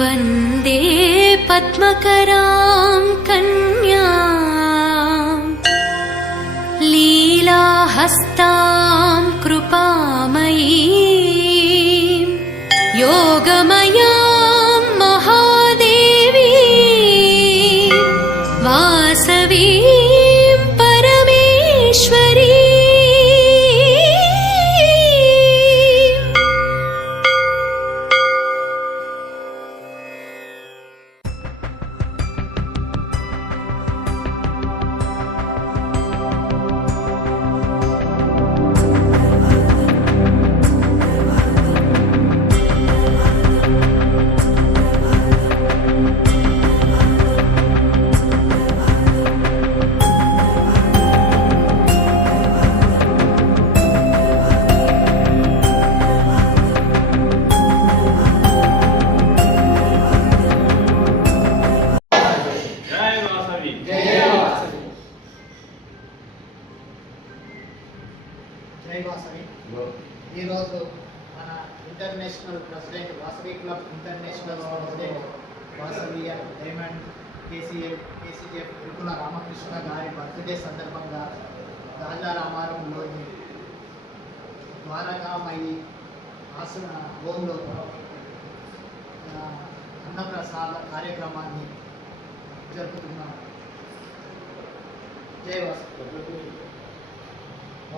वन्दे पद्मकरां कन्याम् लीलाहस्तां कृपामयीम् international president Vasavi club international president Vasavi diamond KCM KCF Tirukula Ramakrishna garu birthday సందర్భంగా రాజారామారంలోని ద్వారకామయి ఆసన హోంలో అన్నప్రసాద కార్యక్రమాన్ని జరుపుతున్నాం. జయ వాసు.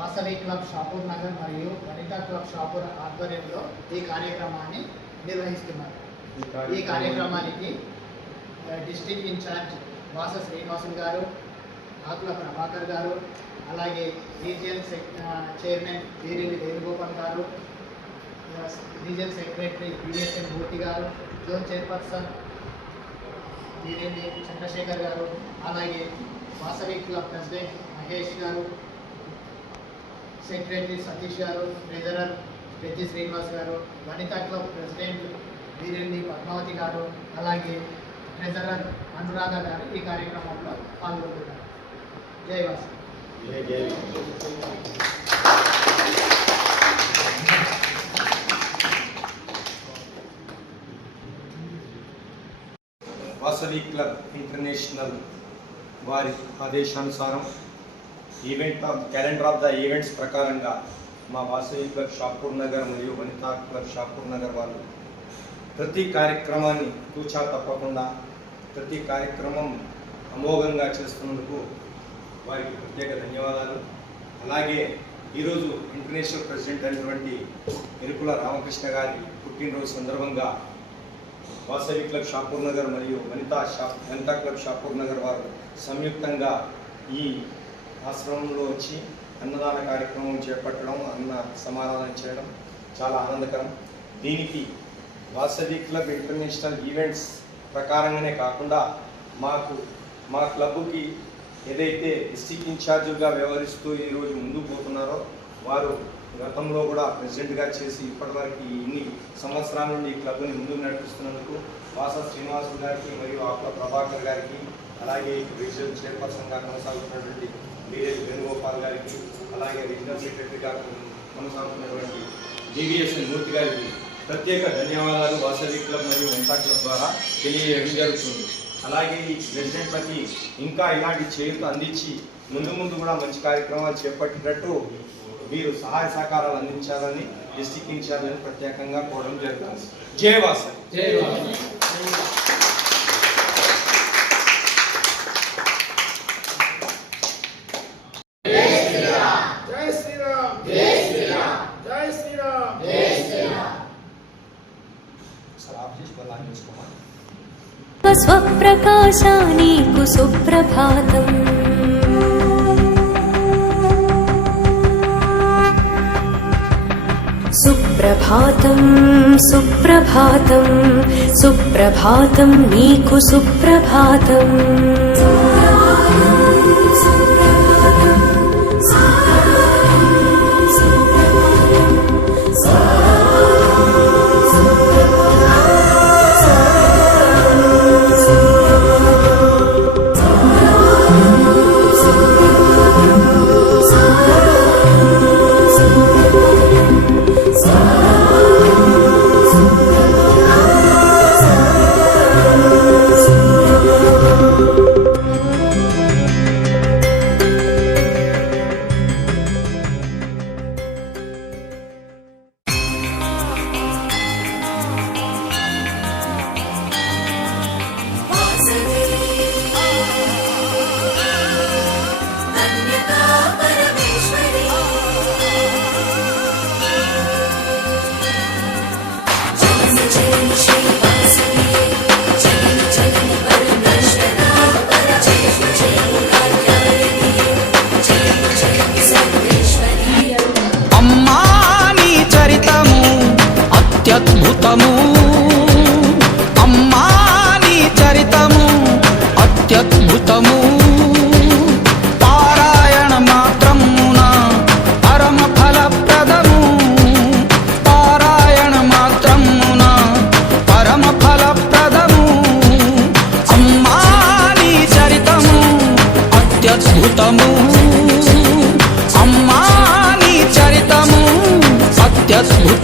వాసవి క్లబ్ షాపూర్ నగర్ మరియు వనితా క్లబ్ షాపూర్ ఆధ్వర్యంలో ఈ కార్యక్రమాన్ని నిర్వహిస్తున్నారు. ఈ కార్యక్రమానికి డిస్ట్రిక్ట్ ఇన్ఛార్జ్ వాస శ్రీనివాసులు గారు ఆకుల ప్రభాకర్ గారు అలాగే రీజియన్ సెక్ చైర్మన్ వీరిని వేణుగోపాల్ గారు రీజియన్ సెక్రటరీ బిఎస్ఎన్ మూర్తి గారు జోన్ చైర్పర్సన్ వీరేంద్ర చంద్రశేఖర్ గారు అలాగే వాసవి క్లబ్ ప్రెసిడెంట్ మహేష్ గారు సెక్రటరీ సతీష్ గారు ట్రెజరర్ పెద్ది శ్రీనివాస్ గారు వనితా క్లబ్ ప్రెసిడెంట్ వీరెల్లి పద్మావతి గారు అలాగే ట్రెజరర్ అనురాధ గారు ఈ కార్యక్రమంలో పాల్గొంటున్నారు. జై వాసు. వాసవి క్లబ్ ఇంటర్నేషనల్ వారి ఆదేశానుసారం event of calendar of the events ప్రకారంగా మా వాసవి క్లబ్ షాపూర్ నగర్ మరియు వనితా క్లబ్ షాపూర్ నగర్ వాళ్ళు ప్రతి కార్యక్రమాన్ని తూచా తప్పకుండా ప్రతి కార్యక్రమం అమోఘంగా చేస్తున్నందుకు వారికి ప్రత్యేక ధన్యవాదాలు. అలాగే ఈరోజు ఇంటర్నేషనల్ ప్రెసిడెంట్ అయినటువంటి ఎరుకుల రామకృష్ణ గారి పుట్టినరోజు సందర్భంగా వాసవి క్లబ్ షాపూర్ నగర్ మరియు వనితా షాప్ వనితా క్లబ్ షాపూర్ నగర్ వారు సంయుక్తంగా ఈ ఆశ్రమంలో వచ్చి అన్నదాన కార్యక్రమం చేపట్టడం అన్న సమాధానం చేయడం చాలా ఆనందకరం. దీనికి వాసవి క్లబ్ ఇంటర్నేషనల్ ఈవెంట్స్ ప్రకారంగానే కాకుండా మాకు మా క్లబ్కి ఏదైతే డిస్టిక్ ఇన్ఛార్జ్గా వ్యవహరిస్తూ ఈరోజు ముందుకు పోతున్నారో వారు గతంలో కూడా ప్రెసిడెంట్గా చేసి ఇప్పటివరకు ఇన్ని సంవత్సరాల నుండి ఈ క్లబ్ని ముందుకు నడిపిస్తున్నందుకు వాస శ్రీనివాసు గారికి మరియు ఆకుల ప్రభాకర్ గారికి అలాగే రీజనల్ చైర్పర్సన్గా కొనసాగుతున్నటువంటి డిఎస్ వేణుగోపాల్ గారికి అలాగే రీజనల్ సెక్రటరీగా కొనసాగుతున్నటువంటి జీవీఎస్ఎన్ మూర్తి గారికి ప్రత్యేక ధన్యవాదాలు. వాసవి క్లబ్ మరియు వెంటా క్లబ్ ద్వారా తెలియజేయడం జరుగుతుంది. అలాగే ఈ ప్రెసిడెంట్లకి ఇంకా ఇలాంటి చేయూత అందించి ముందు ముందు కూడా మంచి కార్యక్రమాలు చేపట్టినట్టు వీరు సహాయ సహకారాలు అందించాలని డిస్టిక్ ఇన్ఛార్జ్ని ప్రత్యేకంగా కోరడం జరుగుతుంది. జై వాసవి జై శ్రీరామ్ జై శ్రీరామ్ జై శ్రీరామ్ జై సార్ ఆఫ్ చేసి మళ్ళీ ఆన్ చేసుకోమా स्वप्रकाशा नीकु सुप्रभातम् सुप्रभातं सुप्रभातं सुप्रभातं नीकु सुप्रभातम् అద్భుతము. అమ్మా నీ చరితము అత్యద్భుతము. పారాయణ మాత్రమున పరమ ఫలప్రదము. పారాయణ మాత్రమున పరమ ఫలప్రదము. అమ్మా నీ చరితము అత్యద్భుతము. అమ్మా నీ చరితము అత్యద్భుతము.